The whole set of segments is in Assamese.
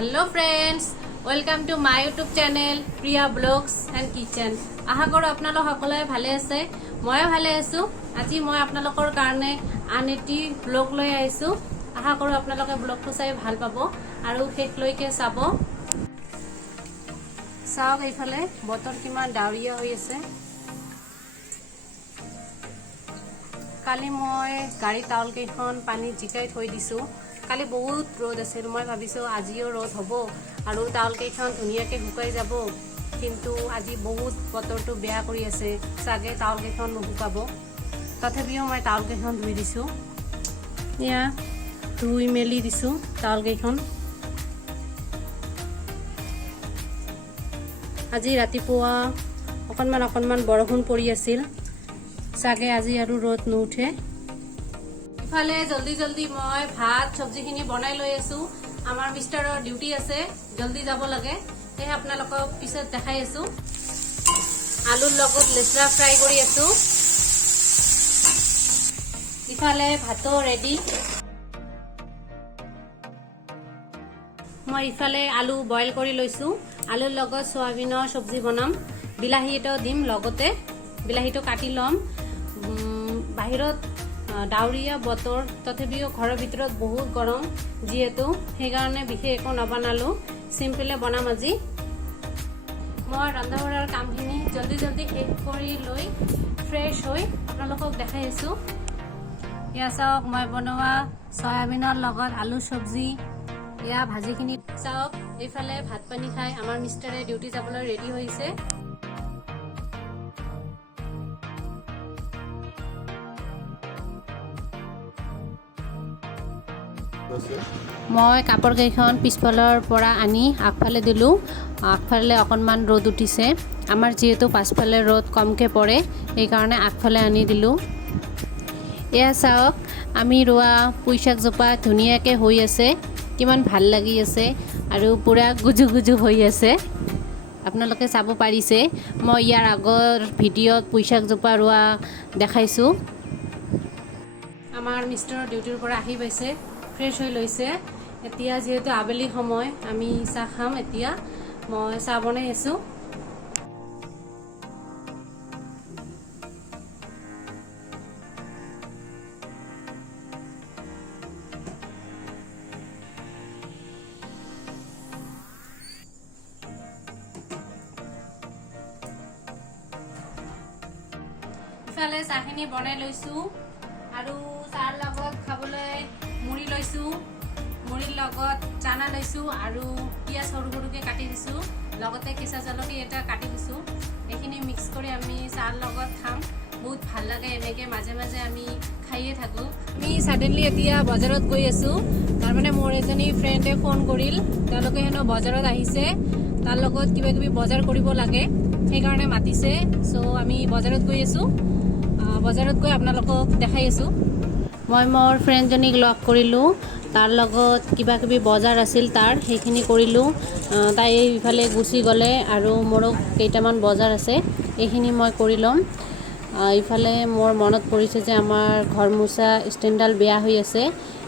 Hello friends, welcome to my YouTube channel Priya blogs and kitchen. आशा करो आपनालोक सकलोए भाले आछे, मयो भाले आछो। আজি মই आपनालोকৰ কাৰণে আন এটি ব্লগ লৈ আহিছো। आशा करो आपनालोকে ব্লগটো চাই ভাল পাব আৰু শেষলৈকে চাব। চাওক এইফালে বতৰ কিমান ডাৱৰীয়া হৈ আছে। কালি মই গাড়ী টাউল কেইখন পানী জিকাই থৈ দিছো। কালি বহুত ৰ'দ আছিল, মই ভাবিছো আজিও ৰ'দ হ'ব আৰু টাউল কেইখন ধুনীয়াকৈ শুকাই যাব, কিন্তু আজি বহুত বতৰটো বেয়া কৰি আছে, চাগে টাউল কেইখন নুশুকাব। তথাপিও মই টাউল কেইখন ধুই দিছো। এয়া ধুই মেলি দিছো টাউল কেইখন। আজি ৰাতিপুৱা অকণমান বৰষুণ পৰি আছিল, চাগে আজি আৰু ৰ'দ নুঠে। ইফালে জলদি মই ভাত চব্জিখিনি বনাই লৈ আছো। আমাৰ মিষ্টাৰৰ ডিউটি আছে, জলদি যাব লাগে, সেয়ে আপোনালোকক পিছত দেখাই আছো। আলুৰ লগত লেচৰা ফ্ৰাই কৰি আছো। ইফালে ভাতো ৰেডি। মই ইফালে আলু বইল কৰি লৈছো। আলুৰ লগত সয়াবিনৰ চব্জি বনাম, বিলাহী এটাও দিম লগতে। বিলাহীটো কাটি লম। বাহিৰত ডাৱৰীয়া বতৰ, তথাপিও ঘৰৰ ভিতৰত বহুত গৰম, যিহেতু সেইকাৰণে বিশেষ একো নবনালো, চিম্পলে বনাম আজি। মই ৰন্ধা বঢ়াৰ কামখিনি জলদি শেষ কৰি লৈ ফ্ৰেছ হৈ আপোনালোকক দেখাই আছো। এয়া চাওক, মই বনোৱা সয়াবিনৰ লগত আলু চব্জি, এয়া ভাজিখিনি চাওক। এইফালে ভাত পানী খাই আমাৰ মিষ্টাৰে ডিউটি যাবলৈ ৰেডি হৈছে। মই কাপোৰ কেইখন পিছফালৰ পৰা আনি আগফালে দিলোঁ। আগফালে অকণমান ৰ'দ উঠিছে, আমাৰ যিহেতু পাছফালে ৰ'দ কমকৈ পৰে, সেইকাৰণে আগফালে আনি দিলোঁ। এয়া চাওক, আমি ৰোৱা পুঁইশাকজোপা ধুনীয়াকৈ হৈ আছে, কিমান ভাল লাগি আছে আৰু পূৰা গুজু হৈ আছে। আপোনালোকে চাব পাৰিছে, মই ইয়াৰ আগৰ ভিডিঅ'ত পুঁইশাকজোপা ৰোৱা দেখাইছোঁ। আমাৰ মিষ্টাৰৰ ডিউটিৰ পৰা আহি পাইছে, ফ্ৰেছ হৈ লৈছে। এতিয়া যিহেতু আবেলি সময়, আমি চাহ খাম। এতিয়া মই চাহ বনাই আছোঁ। ইফালে চাহখিনি বনাই লৈছোঁ আৰু চাহৰ লগত খাবলৈ মুড়ি লৈছোঁ। মুড়িৰ লগত চানা লৈছোঁ আৰু পিঁয়াজ সৰুকৈ কাটি দিছোঁ, লগতে কেঁচা জলকীয়া এটা কাটি দিছোঁ। এইখিনি মিক্স কৰি আমি চাহৰ লগত খাম, বহুত ভাল লাগে। এনেকৈ মাজে মাজে আমি খায়ে থাকোঁ। আমি ছাডেনলি এতিয়া বজাৰত গৈ আছোঁ। তাৰমানে মোৰ এজনী ফ্ৰেণ্ডে ফোন কৰিল, তেওঁলোকে হেনো বজাৰত আহিছে, তাৰ লগত কিবা বজাৰ কৰিব লাগে, সেইকাৰণে মাতিছে। চ' আমি বজাৰত গৈ আছোঁ। বজাৰত গৈ আপোনালোকক দেখাই আছোঁ। মই মোৰ ফ্ৰেণ্ডজনীক লগ কৰিলোঁ, তাৰ লগত কিবা বজাৰ আছিল তাৰ, সেইখিনি কৰিলোঁ। তাই ইফালে গুচি গ'লে আৰু মোৰো কেইটামান বজাৰ আছে, এইখিনি মই কৰি ল'ম। ইফালে মোৰ মনত পৰিছে যে আমাৰ ঘৰ মোচা ষ্টেণ্ডডাল বেয়া হৈ আছে,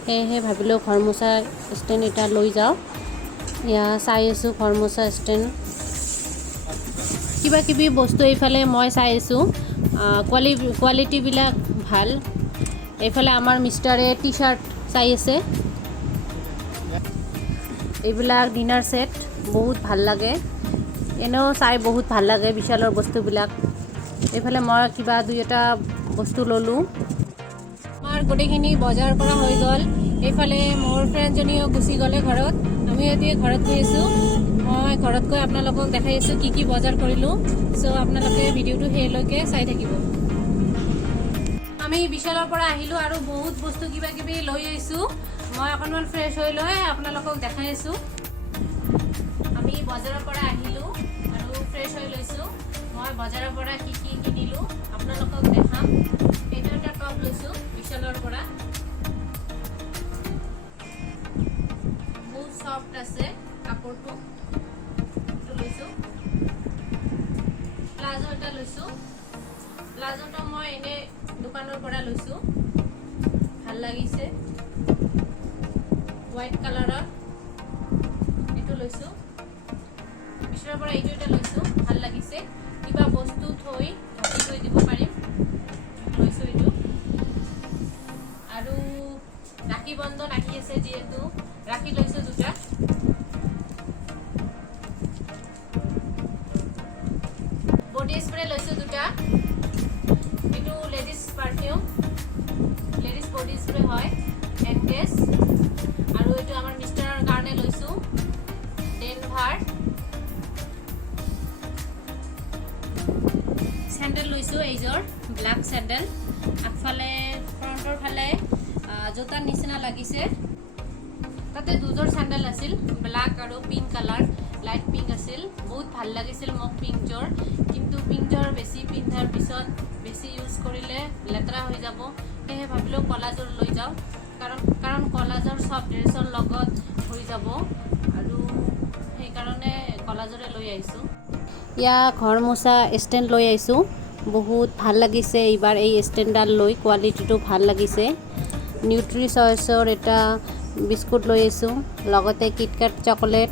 সেয়েহে ভাবিলোঁ ঘৰ মোচা ষ্টেণ্ড এটা লৈ যাওঁ। এয়া চাই আছোঁ ঘৰ মোচা ষ্টেণ্ড, কিবা বস্তু এইফালে মই চাই আছোঁ। কোৱালিটিবিলাক ভাল। এইফালে আমাৰ মিষ্টাৰে টি চাৰ্ট চাই আছে। এইবিলাক ডিনাৰ ছেট বহুত ভাল লাগে, এনেও চাই বহুত ভাল লাগে বিশালৰ বস্তুবিলাক। এইফালে মই কিবা দুই এটা বস্তু ল'লোঁ। আমাৰ গোটেইখিনি বজাৰ কৰা হৈ গ'ল। এইফালে মোৰ ফ্ৰেণ্ডজনীও গুচি গ'লে ঘৰত, আমি এতিয়া ঘৰত গৈ আছোঁ। মই ঘৰত গৈ আপোনালোকক দেখাই আছোঁ কি বজাৰ কৰিলোঁ। চ' আপোনালোকে ভিডিঅ'টো শেষলৈকে চাই থাকিব। আমি বিশালৰ পৰা আহিলোঁ আৰু বহুত বস্তু কিবা লৈ আহিছোঁ। মই অকণমান ফ্ৰেছ হৈ লৈ আপোনালোকক দেখাই আছোঁ। আমি বজাৰৰ পৰা আহিলোঁ আৰু ফ্ৰেছ হৈ লৈছোঁ। মই বজাৰৰ পৰা কি কিনিলোঁ আপোনালোকক দেখাম। এইটো এটা টপ লৈছোঁ বিশালৰ পৰা, বহুত চফ্ট আছে কাপোৰটো। এইটো লৈছোঁ। প্লাজো এটা লৈছোঁ। প্লাজোটো মই এনেই দোকানৰ পৰা লৈছোঁ, ভাল লাগিছে, হোৱাইট কালাৰৰ। এইটো লৈছো মিছৰৰ পৰা এইটো এটা লৈছো ভাল লাগিছে কিবা বস্তু থৈ ঢাকি থৈ দিব পাৰিম লৈছো এইটো আৰু ৰাখি বন্ধন আহি আছে যিহেতু ৰাখি লৈছো দুটা বডি স্প্ৰে লৈছো দুটা এইটো ladies perfume ladies body spray হয় এনগেজ আৰু এইটো আমাৰ মিষ্টাৰৰ কাৰণে লৈছো ডেনভাৰ স্যান্ডেল লৈছো এইজৰ ব্ল্যাক স্যান্ডেল আগফালে ফ্ৰন্টৰ ফালে জোতাৰ নিচিনা লাগিছে তাতে দুজোৰ স্যান্ডেল আছিল ব্ল্যাক আৰু পিংক কালাৰ লাইট পিংক আছিল বহুত ভাল লাগিছিল মোক পিংকজৰ কিন্তু পিংকজৰ বেছি পিন্ধাৰ পিছত বেছি ইউজ কৰিলে লেতেৰা হৈ যাব সেয়ে ভাবিলো কলাজৰ লৈ যাও কাৰণ কলাজৰ সব ড্ৰেছৰ লগত হৈ যাব আৰু সেই কাৰণে কলাজৰে লৈ আহিছো ইয়া ঘৰ মোছা ষ্টেণ্ড লৈ আহিছো বহুত ভাল লাগিছে এইবাৰ এই ষ্টেণ্ডডাল লৈ কোৱালিটিটো ভাল লাগিছে নিউট্ৰি চয়েছৰ এটা বিস্কুট লৈ আহিছো লগতে কিটকাট চকলেট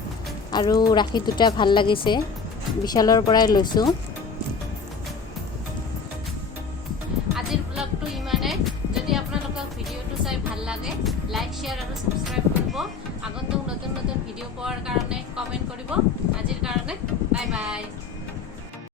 আৰু ৰাখি দুটা ভাল লাগিছে বিশালৰ পৰাই লৈছো আজিৰ ব্লগটো ইমানে যদি আপোনালোকক ভিডিঅ'টো চাই ভাল লাগে লাইক শেয়াৰ আৰু সাবস্ক্ৰাইব কৰিব আগন্তুক নতুন নতুন ভিডিঅ' পোৱাৰ কাৰণে কমেন্ট কৰিব আজিৰ কাৰণে বাই বাই